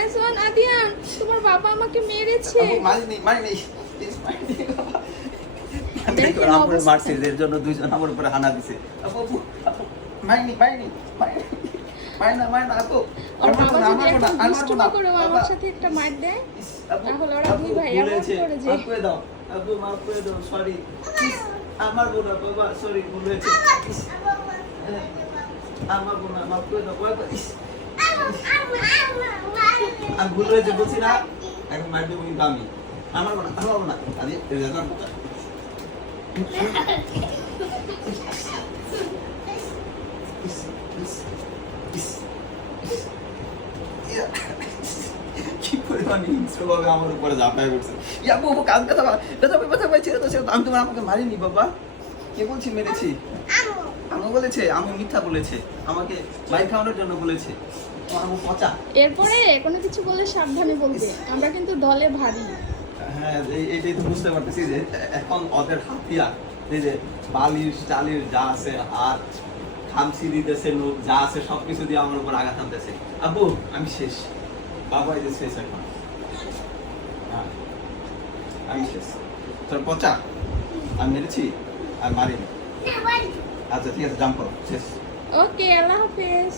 আইসওয়ান আদিয়ান তোমার বাবা আমাকে মেরেছে। মারিনি মারিনি মারছে এর জন্য দুইজন আমার উপরে হানা দিছে। আপু মারিনি মারিনি মারিনি আপু। বাবা যদি এখন করে আমার সাথে একটা মার দেয় তাহলে ওরা দুই ভাই ভুল করে যে- মাফ দাও আপু মাফ করে দাও সরি আমার বোনা বাবা সরি ভুল হয়েছে। আমার বোনা মাফ করে দাও বাবা আমি ভুল হয়েছে বলছি না? এখন আমি আমার বোনা আমার বোনা আরে রেজাল্ট কোথায় ইস, ইস, ইস, ইস। কি পরিমাণ হিংস্রভাবে আমার উপরে ঝাঁপায় পড়ছে। ইয়া বাবু কাজ ছেড়ে ছেড়ে আমি তোমার আমাকে মারিনি বাবা। কে বলছি মেরেছি? আমু বলেছে আমু মিথ্যা বলেছে। আমাকে বাইক খাওয়ানোর জন্য বলেছে। এরপরে কোনো কিছু বললে সাবধানে বলবে। আমরা কিন্তু দলে ভারী। হ্যাঁ এইটাই তো বুঝতে পারতেছি যে এখন ওদের হাতিয়ার। এই যে বালিশ টালিশ যা আছে দিতেছে যা আছে সবকিছু দিয়ে আমার উপর আঘাত আনতেছে আবু আমি শেষ। বাবা এই যে শেষ এখন। হ্যাঁ আমি শেষ। তোর পচা? আমি মেরেছি? আর মারিনি। আচ্ছা ঠিক আছে জাম্প করো। শেষ। ওকে আল্লাহ হাফেজ।